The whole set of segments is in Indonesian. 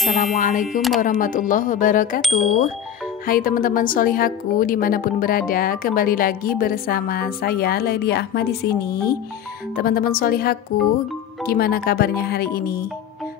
Assalamualaikum warahmatullahi wabarakatuh. Hai teman-teman solihaku dimanapun berada, kembali lagi bersama saya Lady Ahmad di sini. Teman-teman solihaku, gimana kabarnya hari ini?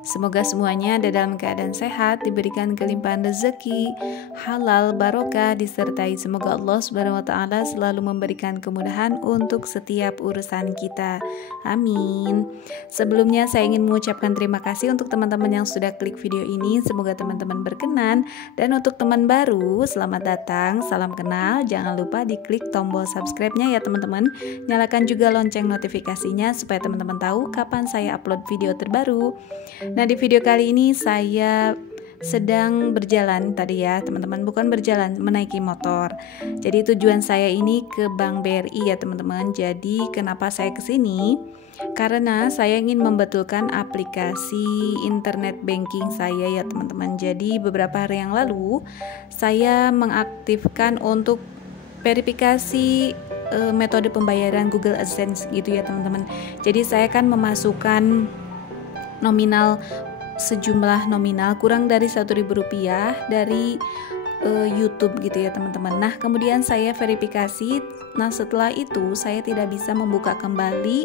Semoga semuanya ada dalam keadaan sehat, diberikan kelimpahan rezeki, halal, barokah, disertai semoga Allah Subhanahu wa taala selalu memberikan kemudahan untuk setiap urusan kita. Amin. Sebelumnya saya ingin mengucapkan terima kasih untuk teman-teman yang sudah klik video ini. Semoga teman-teman berkenan, dan untuk teman baru, selamat datang, salam kenal. Jangan lupa diklik tombol subscribe-nya ya teman-teman. Nyalakan juga lonceng notifikasinya supaya teman-teman tahu kapan saya upload video terbaru. Nah, di video kali ini saya sedang berjalan tadi ya teman-teman, bukan berjalan, menaiki motor. Jadi tujuan saya ini ke Bank BRI ya teman-teman. Jadi kenapa saya kesini? Karena saya ingin membetulkan aplikasi internet banking saya ya teman-teman. Jadi beberapa hari yang lalu saya mengaktifkan untuk verifikasi metode pembayaran Google AdSense gitu ya teman-teman. Jadi saya kan memasukkan sejumlah nominal kurang dari Rp1.000 dari YouTube gitu ya teman-teman. Nah kemudian saya verifikasi. Nah setelah itu saya tidak bisa membuka kembali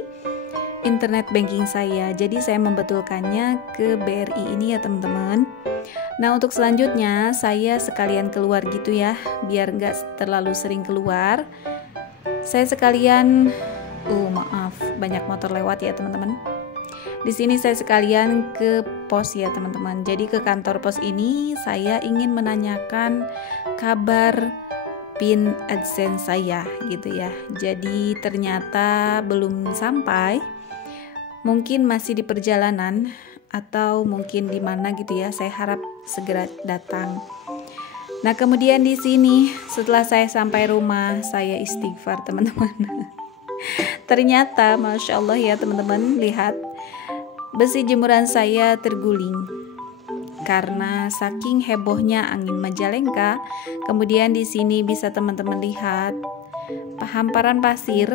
internet banking saya. Jadi saya membetulkannya ke BRI ini ya teman-teman. Nah untuk selanjutnya saya sekalian keluar gitu ya, biar nggak terlalu sering keluar. Saya sekalian maaf, banyak motor lewat ya teman-teman. Di sini saya sekalian ke pos ya teman-teman. Jadi ke kantor pos ini saya ingin menanyakan kabar PIN AdSense saya gitu ya. Jadi ternyata belum sampai. Mungkin masih di perjalanan atau mungkin di mana gitu ya. Saya harap segera datang. Nah, kemudian di sini setelah saya sampai rumah, saya istighfar teman-teman. Ternyata Masya Allah ya teman-teman, lihat besi jemuran saya terguling karena saking hebohnya angin Majalengka. Kemudian di sini bisa teman-teman lihat hamparan pasir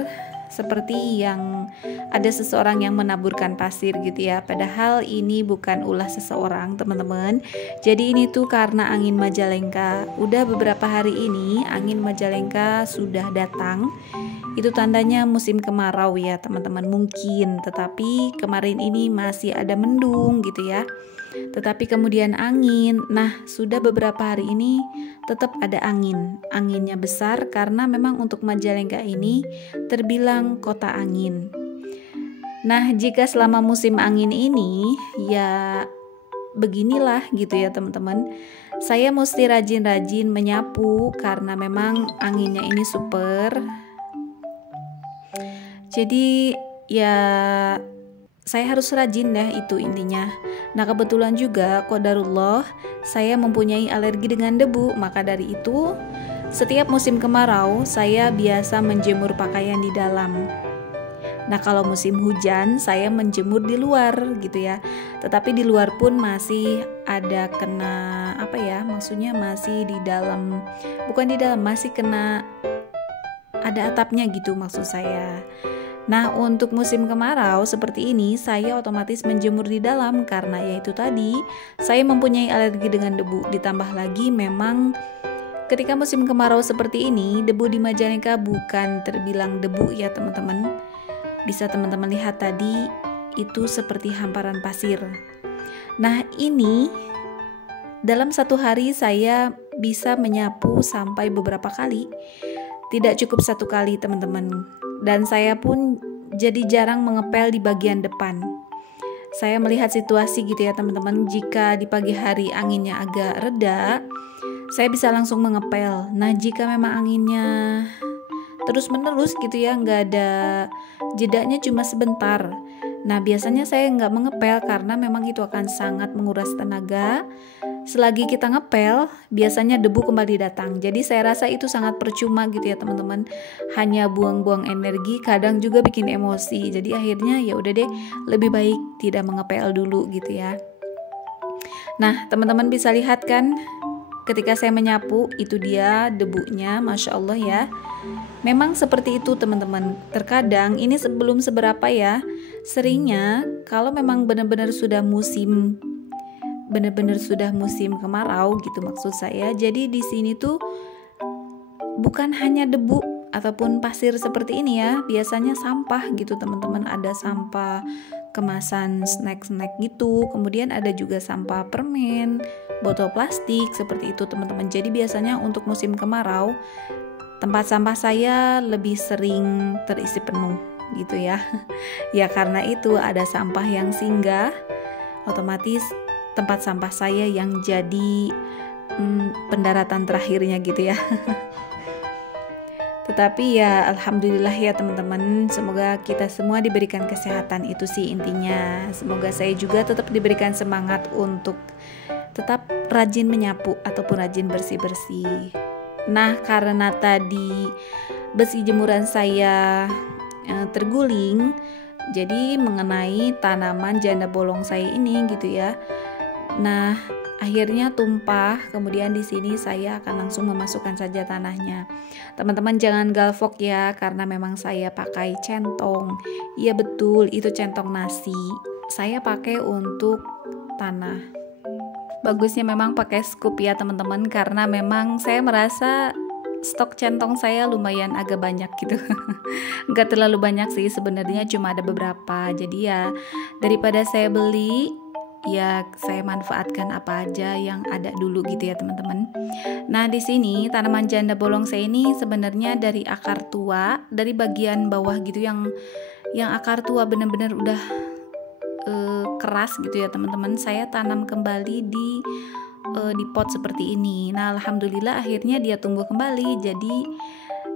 seperti yang ada seseorang yang menaburkan pasir gitu ya. Padahal ini bukan ulah seseorang teman-teman. Jadi ini tuh karena angin Majalengka. Udah beberapa hari ini angin Majalengka sudah datang. Itu tandanya musim kemarau ya teman-teman mungkin. Tetapi kemarin ini masih ada mendung gitu ya. Tetapi kemudian angin. Nah sudah beberapa hari ini tetap ada angin. Anginnya besar karena memang untuk Majalengka ini terbilang kota angin. Nah jika selama musim angin ini ya beginilah gitu ya teman-teman. Saya mesti rajin-rajin menyapu karena memang anginnya ini super. Jadi ya saya harus rajin deh, itu intinya. Nah kebetulan juga qadarullah saya mempunyai alergi dengan debu. Maka dari itu setiap musim kemarau saya biasa menjemur pakaian di dalam. Nah kalau musim hujan saya menjemur di luar gitu ya. Tetapi di luar pun masih ada kena maksudnya masih di dalam, bukan di dalam, masih kena, ada atapnya gitu maksud saya. Nah untuk musim kemarau seperti ini saya otomatis menjemur di dalam karena yaitu tadi saya mempunyai alergi dengan debu. Ditambah lagi memang ketika musim kemarau seperti ini debu di Majalengka bukan terbilang debu ya teman-teman. Bisa teman-teman lihat tadi itu seperti hamparan pasir. Nah ini dalam satu hari saya bisa menyapu sampai beberapa kali. Tidak cukup satu kali teman-teman. Dan saya pun jadi jarang mengepel di bagian depan. Saya melihat situasi gitu ya teman-teman. Jika di pagi hari anginnya agak reda, saya bisa langsung mengepel. Nah jika memang anginnya terus menerus gitu ya, nggak ada jedanya, cuma sebentar. Nah biasanya saya nggak mengepel karena memang itu akan sangat menguras tenaga. Selagi kita ngepel, biasanya debu kembali datang. Jadi saya rasa itu sangat percuma gitu ya teman-teman. Hanya buang-buang energi, kadang juga bikin emosi. Jadi akhirnya ya udah deh, lebih baik tidak mengepel dulu gitu ya. Nah teman-teman bisa lihat kan, ketika saya menyapu itu dia debunya, Masya Allah ya. Memang seperti itu teman-teman. Terkadang ini belum seberapa ya. Seringnya kalau memang benar-benar sudah musim benar-benar sudah musim kemarau gitu maksud saya. Jadi di sini tuh bukan hanya debu ataupun pasir seperti ini ya, biasanya sampah gitu teman-teman. Ada sampah kemasan snack-snack gitu, kemudian ada juga sampah permen, botol plastik seperti itu teman-teman. Jadi biasanya untuk musim kemarau tempat sampah saya lebih sering terisi penuh gitu ya. Ya karena itu ada sampah yang singgah, otomatis tempat sampah saya yang jadi pendaratan terakhirnya gitu ya. Tetapi ya alhamdulillah ya teman-teman, semoga kita semua diberikan kesehatan, itu sih intinya. Semoga saya juga tetap diberikan semangat untuk tetap rajin menyapu ataupun rajin bersih-bersih. Nah, karena tadi besi jemuran saya terguling, jadi mengenai tanaman janda bolong saya ini gitu ya. Nah, akhirnya tumpah. Kemudian di sini saya akan langsung memasukkan saja tanahnya. Teman-teman jangan galvok ya, karena memang saya pakai centong. Iya betul, itu centong nasi. Saya pakai untuk tanah. Bagusnya memang pakai scoop ya teman-teman, karena memang saya merasa stok centong saya lumayan agak banyak gitu. Nggak terlalu banyak sih sebenarnya, cuma ada beberapa. Jadi ya daripada saya beli, ya saya manfaatkan apa aja yang ada dulu gitu ya teman-teman. Nah di sini tanaman janda bolong saya ini sebenarnya dari akar tua, dari bagian bawah gitu, yang akar tua benar-benar udah keras gitu ya teman-teman. Saya tanam kembali di pot seperti ini. Nah alhamdulillah akhirnya dia tumbuh kembali. Jadi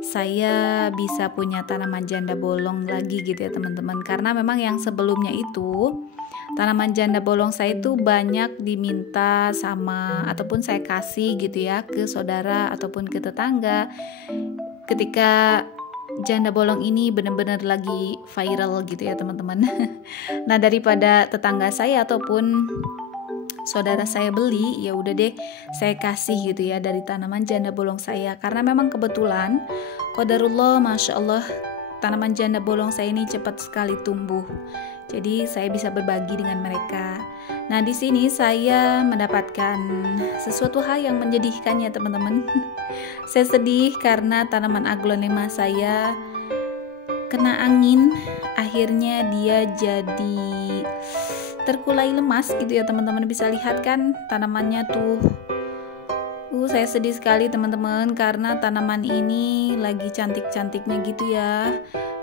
saya bisa punya tanaman janda bolong lagi gitu ya teman-teman. Karena memang yang sebelumnya itu tanaman janda bolong saya itu banyak diminta sama ataupun saya kasih gitu ya ke saudara ataupun ke tetangga ketika janda bolong ini benar-benar lagi viral gitu ya teman-teman. Nah daripada tetangga saya ataupun saudara saya beli, ya udah deh saya kasih gitu ya dari tanaman janda bolong saya. Karena memang kebetulan qadarullah, masya Allah, tanaman janda bolong saya ini cepat sekali tumbuh. Jadi saya bisa berbagi dengan mereka. Nah di sini saya mendapatkan sesuatu hal yang menyedihkan ya teman-teman. Saya sedih karena tanaman aglonema saya kena angin. Akhirnya dia jadi terkulai lemas gitu ya teman-teman. Bisa lihat kan tanamannya tuh. Saya sedih sekali teman-teman, karena tanaman ini lagi cantik-cantiknya gitu ya,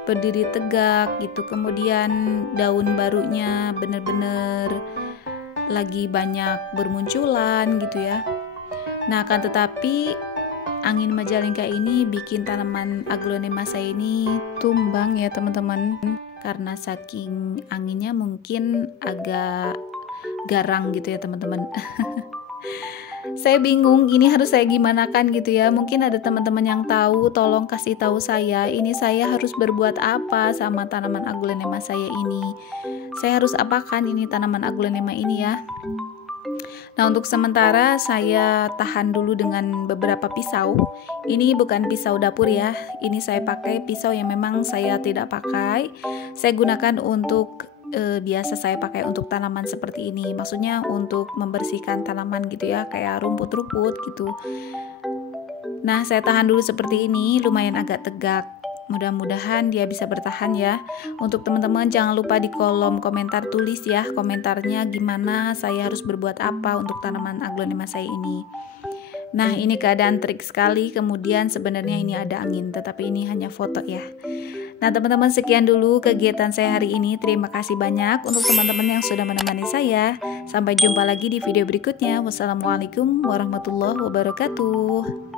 berdiri tegak gitu. Kemudian daun barunya bener-bener lagi banyak bermunculan gitu ya. Nah akan tetapi angin Majalengka ini bikin tanaman aglonema saya ini tumbang ya teman-teman. Karena saking anginnya mungkin agak garang gitu ya teman-teman. Saya bingung ini harus saya gimana kan gitu ya. Mungkin ada teman-teman yang tahu, tolong kasih tahu saya, ini saya harus berbuat apa sama tanaman aglonema saya ini. Saya harus apakan ini tanaman aglonema ini ya. Nah untuk sementara saya tahan dulu dengan beberapa pisau. Ini bukan pisau dapur ya, ini saya pakai pisau yang memang saya tidak pakai. Saya gunakan untuk biasa saya pakai untuk tanaman seperti ini. Maksudnya untuk membersihkan tanaman gitu ya, kayak rumput-rumput gitu. Nah saya tahan dulu seperti ini, lumayan agak tegak. Mudah-mudahan dia bisa bertahan ya. Untuk teman-teman jangan lupa di kolom komentar tulis ya komentarnya gimana saya harus berbuat apa untuk tanaman aglonema saya ini. Nah ini keadaan trik sekali. Kemudian sebenarnya ini ada angin, tetapi ini hanya foto ya. Nah teman-teman sekian dulu kegiatan saya hari ini. Terima kasih banyak untuk teman-teman yang sudah menemani saya. Sampai jumpa lagi di video berikutnya. Wassalamualaikum warahmatullahi wabarakatuh.